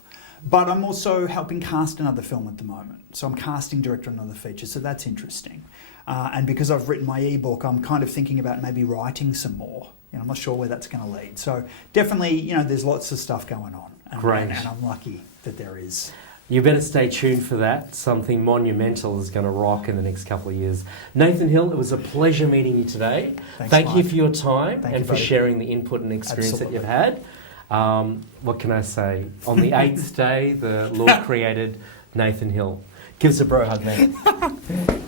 But I'm also helping cast another film at the moment. So I'm casting director on another feature. So that's interesting. And because I've written my ebook, I'm kind of thinking about maybe writing some more. I'm not sure where that's going to lead. So definitely, there's lots of stuff going on. Great. And I'm lucky that there is. You better stay tuned for that. Something monumental is going to rock in the next couple of years. Nathan Hill, it was a pleasure meeting you today. Thank you Mike. for your time Thank and you, for buddy. sharing the input and experience Absolutely. that you've had. What can I say? On the 8th day, the Lord created Nathan Hill. Give us a bro hug, man.